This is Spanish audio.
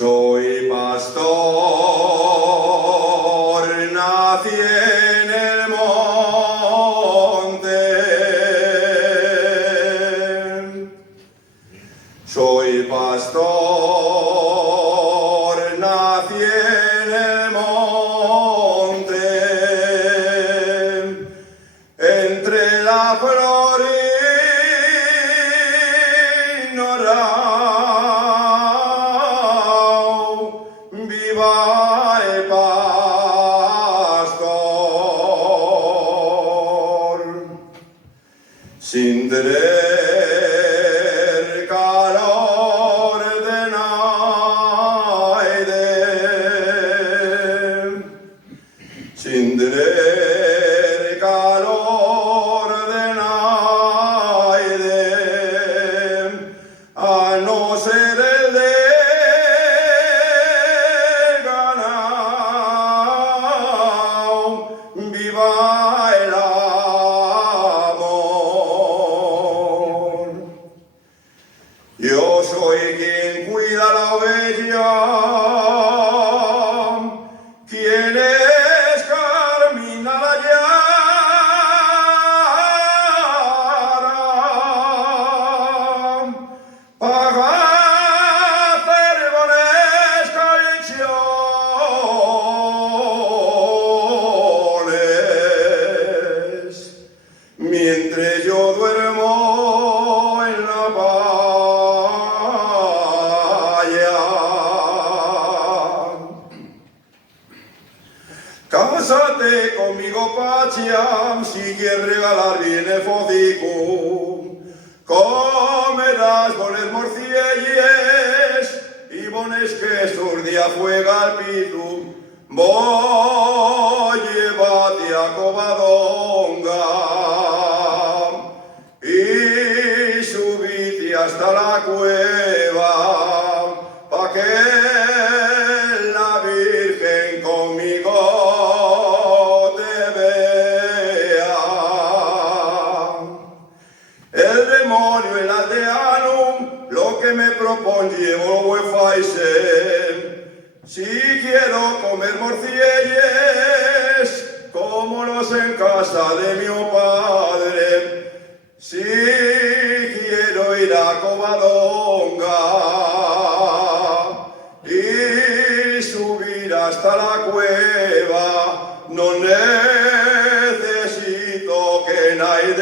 Soy pastor, nací en el monte. Soy pastor, nací en el monte. Entre la flor viva el pastor, sin tener calor de nadie, sin tener calor de nadie, a no ser el de viva el amor. Yo soy quien cuida la oveja, quien escarmina la llana, paga fervoresca lecciones, mientras yo duermo en la valla. Cásate conmigo, Pachiam, si quieres regalar bien el focico. Comerás bones morcielles y bones quesos de afuega al pitu. Voy llevarte a Covadonga y subite hasta la cueva pa' que la Virgen conmigo te vea. El demonio, el aldeano, lo que me propone llevo faise. Si quiero comer morcielles, cómolos en casa de mi padre. Si quiero ir a Covadonga y subir hasta la cueva, no necesito que nadie